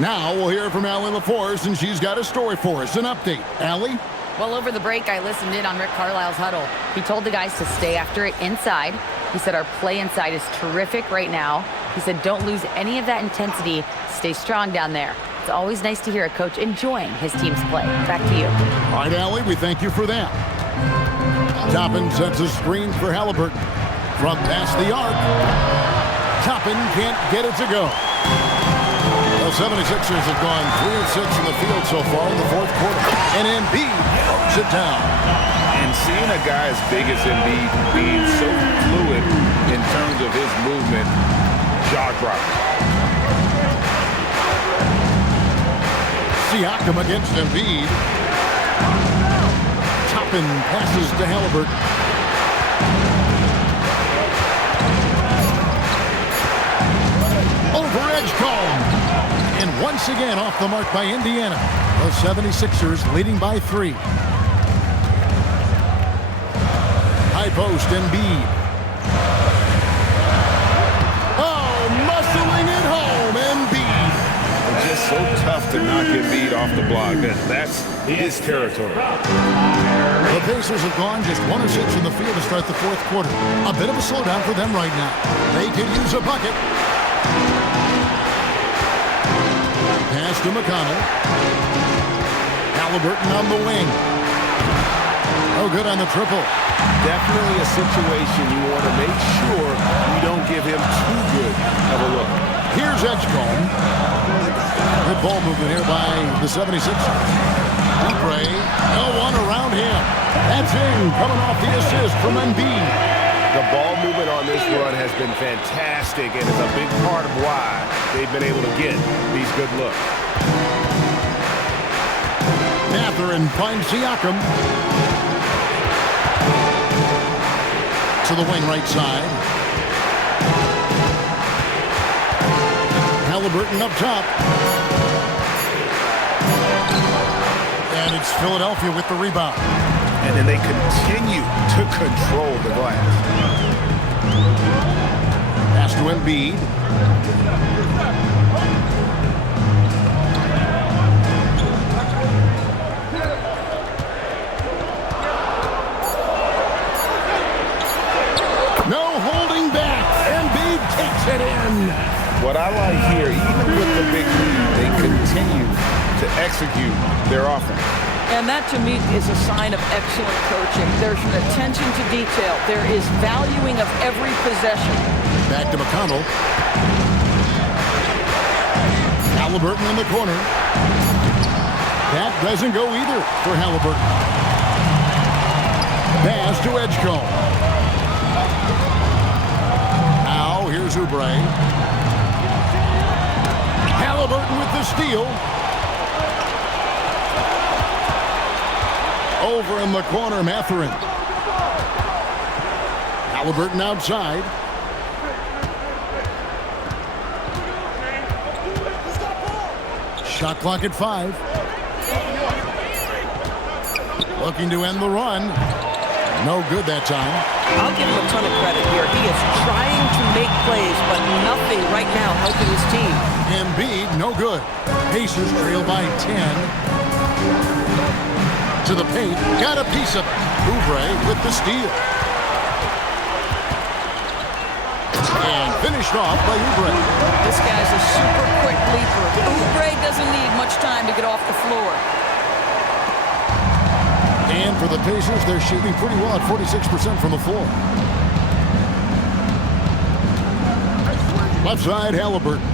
Now we'll hear from Allie LaForce, and she's got a story for us. An update. Allie? Well, over the break, I listened in on Rick Carlisle's huddle. He told the guys to stay after it inside. He said our play inside is terrific right now. He said don't lose any of that intensity. Stay strong down there. It's always nice to hear a coach enjoying his team's play. Back to you. All right, Allie, we thank you for that. Toppin sets a screen for Halliburton. From past the arc. Toppin can't get it to go. The 76ers have gone 3 of 6 in the field so far in the fourth quarter. And Embiid knocks it down. And seeing a guy as big as Embiid being so fluid in terms of his movement, jaw-dropping. Siakam against Embiid. Toppin passes to Halliburton. Over Edgecombe. And once again off the mark by Indiana. The 76ers leading by 3. High post, Embiid. Oh, muscling it home, Embiid. It's just so tough to knock Embiid off the block. That's his territory. The Pacers have gone just 1 of 6 in the field to start the fourth quarter. A bit of a slowdown for them right now. They could use a bucket. Pass to McConnell. Halliburton on the wing. Oh, good on the triple. Definitely a situation you want to make sure you don't give him too good of a look. Here's Edgecombe. Good ball movement here by the 76ers. Oubre, no one around him. That's in, coming off the assist from Embiid. The ball movement on this run has been fantastic and is a big part of why they've been able to get these good looks. Mathurin finds Siakam. To the wing right side. Halliburton up top. And it's Philadelphia with the rebound. And then they continue to control the glass. Pass to Embiid. No holding back. Embiid takes it in. What I like here, even with the big lead, they continue to execute their offense. And that, to me, is a sign of excellent coaching. There's an attention to detail. There is valuing of every possession. Back to McConnell. Halliburton in the corner. That doesn't go either for Halliburton. Pass to Edgecombe. Now, here's Oubre. Halliburton with the steal. Over in the corner, Mathurin. Halliburton outside. Shot clock at 5. Looking to end the run. No good that time. I'll give him a ton of credit here. He is trying to make plays, but nothing right now helping his team. Embiid, no good. Pacers trail by 10. To the paint, got a piece of it. Oubre with the steal. And finished off by Oubre. This guy's a super quick leaper. Oubre doesn't need much time to get off the floor. And for the Pacers, they're shooting pretty well at 46% from the floor. Left side, Halliburton.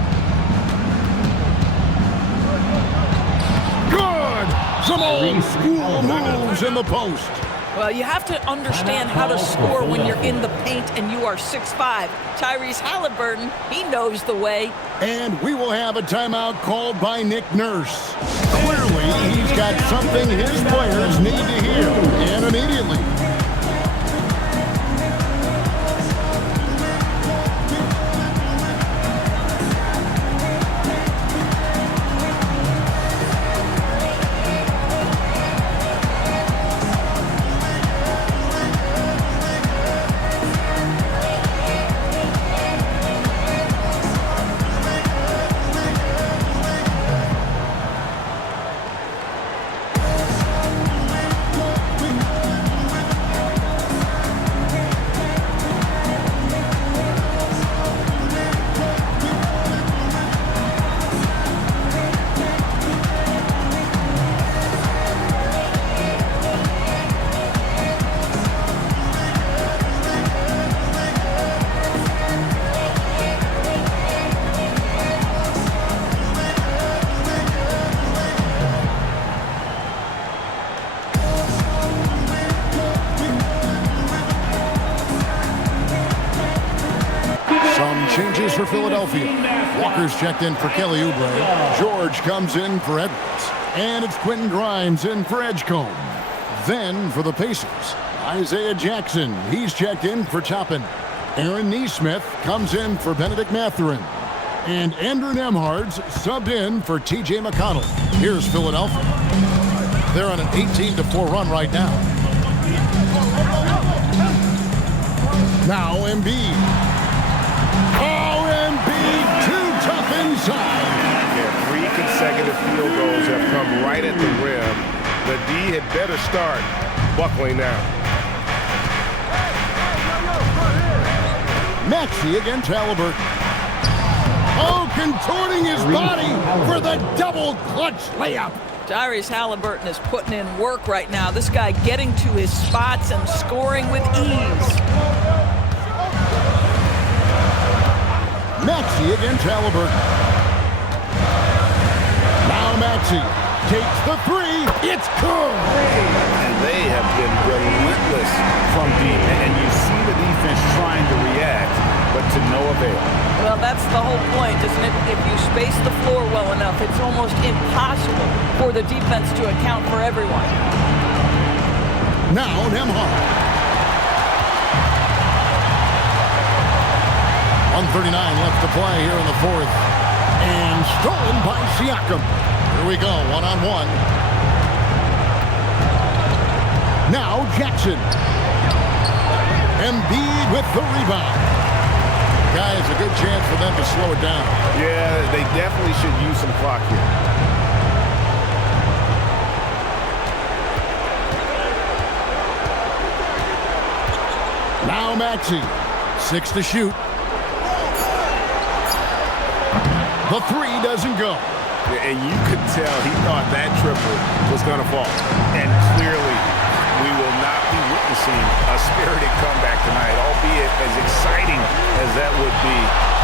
Good! Some old school moves in the post. Well, you have to understand how to score when you're in the paint and you are 6'5". Tyrese Halliburton, he knows the way. And we will have a timeout called by Nick Nurse. Clearly, he's got something his players need to hear, and immediately. Changes for Philadelphia. Walker's checked in for Kelly Oubre. George comes in for Edwards. And it's Quentin Grimes in for Edgecombe. Then for the Pacers, Isaiah Jackson. He's checked in for Toppin. Aaron Naismith comes in for Benedict Mathurin. And Andrew Nembhard's subbed in for T.J. McConnell. Here's Philadelphia. They're on an 18-4 run right now. Now Embiid. Oh, Embiid, too tough inside. Yeah, 3 consecutive field goals have come right at the rim. The D had better start buckling now. Maxey against Halliburton. Oh, contorting his body for the double clutch layup. Tyrese Halliburton is putting in work right now. This guy getting to his spots and scoring with ease. Maxey against Halliburton. Now Maxey takes the 3. It's good. And they have been relentless from deep. And you see the defense trying to react, but to no avail. Well, that's the whole point, isn't it? If you space the floor well enough, it's almost impossible for the defense to account for everyone. Now Nembhard. 1:39 left to play here in the fourth. And stolen by Siakam. Here we go, one-on-one. Now Jackson. Embiid with the rebound. Guys, a good chance for them to slow it down. Yeah, they definitely should use some clock here. Now Maxey. 6 to shoot. The 3 doesn't go. And you could tell he thought that triple was going to fall. And clearly, we will not be witnessing a spirited comeback tonight, albeit as exciting as that would be.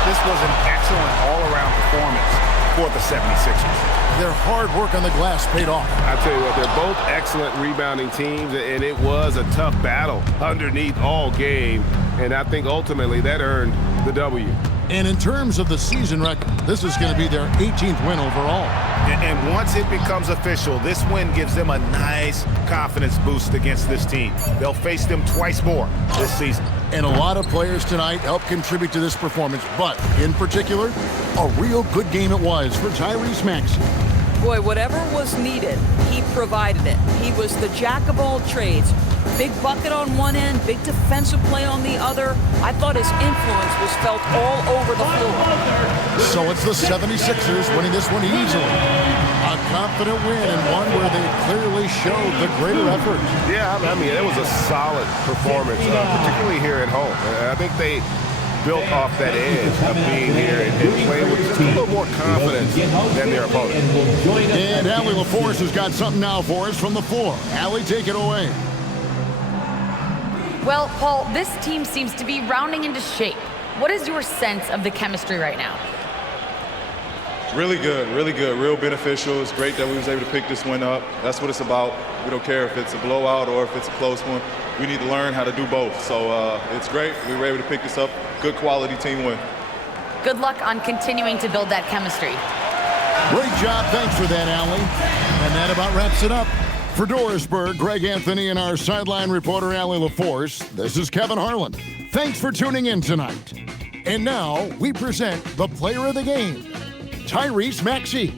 This was an excellent all-around performance for the 76ers. Their hard work on the glass paid off. I tell you what, they're both excellent rebounding teams, and it was a tough battle underneath all game. And I think ultimately that earned the W. And in terms of the season record, this is going to be their 18th win overall. And once it becomes official, this win gives them a nice confidence boost against this team. They'll face them twice more this season. And a lot of players tonight helped contribute to this performance, but in particular, a real good game it was for Tyrese Maxey. Boy, whatever was needed, he provided it. He was the jack of all trades. Big bucket on one end, big defensive play on the other. I thought his influence was felt all over the floor. So it's the 76ers winning this one easily. A confident win and one where they clearly showed the greater effort. Yeah, I mean, it was a solid performance, particularly here at home. And I think they built off that edge of being here and playing with just a little more confidence than their opponent. And Allie LaForce has got something now for us from the floor. Allie, take it away. Well, Paul, this team seems to be rounding into shape. What is your sense of the chemistry right now? Really good, real beneficial. It's great that we was able to pick this one up. That's what it's about. We don't care if it's a blowout or if it's a close one. We need to learn how to do both. So it's great. We were able to pick this up. Good quality team win. Good luck on continuing to build that chemistry. Great job. Thanks for that, Allie. And that about wraps it up. For Dorisburg, Greg Anthony and our sideline reporter, Allie LaForce, this is Kevin Harlan. Thanks for tuning in tonight. And now we present the player of the game, Tyrese Maxey.